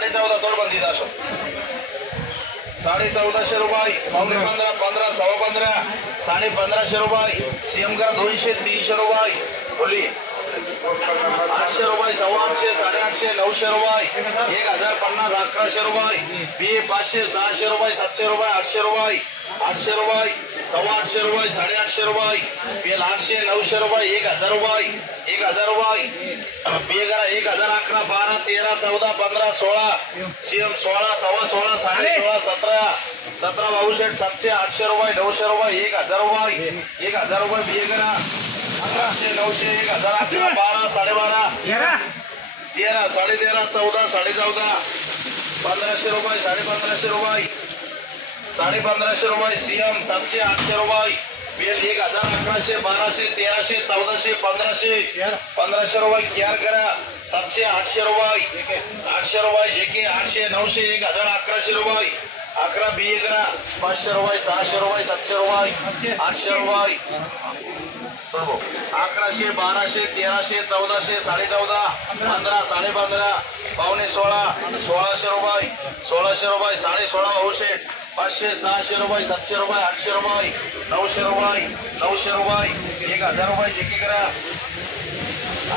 14.5 तोड बंदी दाशो 14.5 रुपये पावणे 15 15 सव्वा 15 15.5 रुपये सीएम करा 200 300 रुपये बोली 800 रुपये 850 850 900 रुपये 1050 1100 रुपये बी 500 600 रुपये 700 रुपये 800 रुपये 800 रुपये 850 रुपये 850 रुपये बेल 800 900 रुपये 1000 रुपये 1000 रुपये बी करा 1011 12 13 14 15 16 सीएम 16 सव्वा 16 16.5 17 17 बाबूशेठ 700 800 रुपये 900 रुपये 1000 रुपये 1000 रुपये बी करा 800 900 1011 12 12.5 13 13.5 14 14.5 1500 रुपये 1550 रुपये 1550 रुपये सीएम 700 800 रुपये बेल 1011 1200 1300 1400 1500 रुपये केअर करा 700 800 रुपये 800 रुपये जेके 800 900 1011 रुपये 11 बी करा 500 रुपये 600 रुपये 700 रुपये 800 रुपये 1100 1200 1300 1400 14.5 15 15.5 पावणे 16 1600 रुपये 1600 रुपये 16.5 भाऊशेठ 500 600 रुपये 700 रुपये 800 रुपये 900 रुपये 900 रुपये 1000 रुपये जेके करा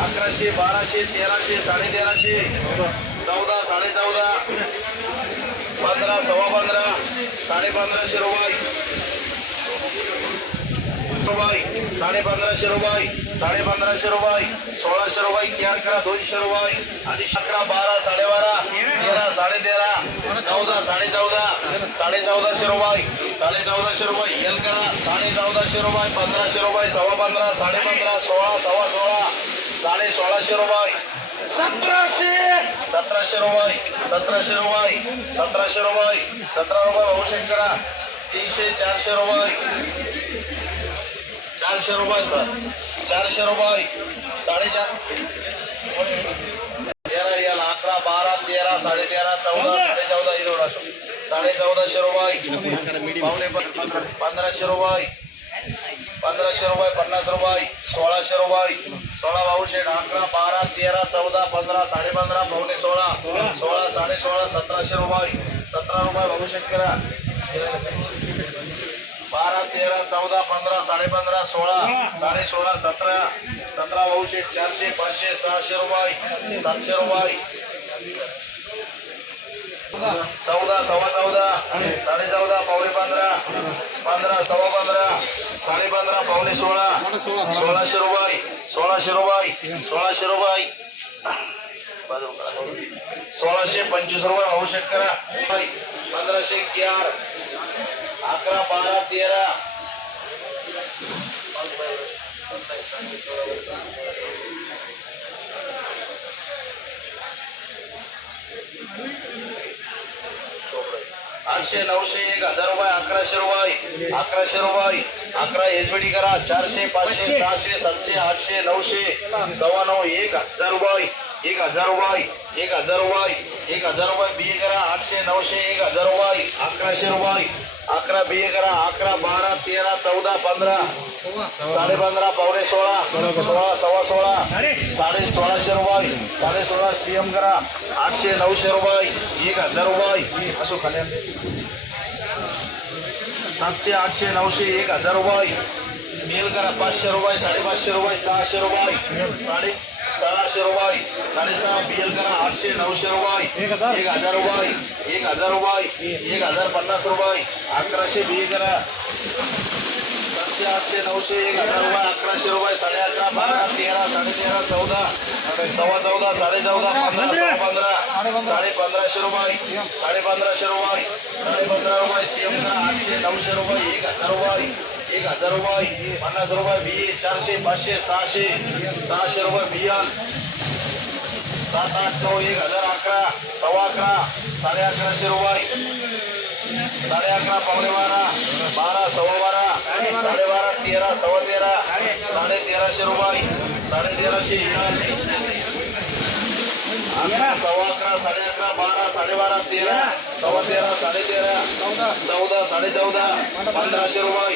1100 1200 1300 13.5 14 14.5 15 सव्वा 15 1550 रुपये 1550 रुपये 1550 रुपये 1600 रुपये केअर करा 200 रुपये आधी 11 12 12.5 13 13.5 14 14.5 रुपये 14.5 रुपये एल करा 14.5 रुपये 1500 रुपये सव्वा 15 15.5 16 सव्वा 16 16.5 रुपये 1700 रुपये 1700 रुपये 1700 रुपये 17 रुपये भाऊशेठ करा 300 400 रुपये 400 रुपये 400 रुपये 4.5 13 याल 11 12 13 13.5 14 14.5 14.5 रुपये पावणे 1500 रुपये 1500 रुपये 50 रुपये 1600 रुपये 16 भाऊशेठ 11 12 13 14 15 15.5 पावणे 16 16 16.5 1700 रुपये 17 रुपये भाऊशेठ करा 12 13 14 15 15.5 16 16.5 17 17 भाऊशेठ 400 500 600 रुपये 700 रुपये 14 सव्वा 14 14.5 पावणे 15 15 सव्वा 15 15.5 पावणे 16 1600 रुपये 1600 रुपये 1600 रुपये 1625 रुपये भाऊशेठ करा 1500 11 12 13 800 900 1000 रुपये 1100 रुपये 1100 रुपये 11 एसबीडी करा 400 500 600 700 800 900 सव्वा 9 1000 रुपये 1000 रुपये 1000 रुपये 1000 रुपये बी करा 800 900 1000 रुपये 1100 रुपये 11 बी करा 11 12 13 14 15 15.5 पावणे 16 16 सव्वा 16 1600 रुपये 16.5 सीएम करा 800 900 रुपये 1000 रुपये असो खाली 700 800 900 1000 रुपये मेल करा 500 रुपये 550 रुपये 600 रुपये 600 रुपये 6.5 बीएल करा 800 900 रुपये 1000 रुपये 1000 रुपये 1050 रुपये 1100 बी करा 700 800 900 1000 रुपये 1100 रुपये 11.5 12 13 13.5 14 सव्वा 14 14.5 15 15 1550 रुपये 1550 रुपये 15 रुपये सीएम करा 800 900 रुपये 1000 रुपये 1000 रुपये 50 रुपये बी 400 500 600 600 रुपये बियाल 7 8 9 1011 सव्वा 11 1150 रुपये 11.5 पावणे 12 12 सव्वा 12 12.5 13 सव्वा 13 1350 रुपये 1350 11 सव्वा 11 11.5 12 12.5 13 सव्वा 13 13.5 14 14 14.5 1500 रुपये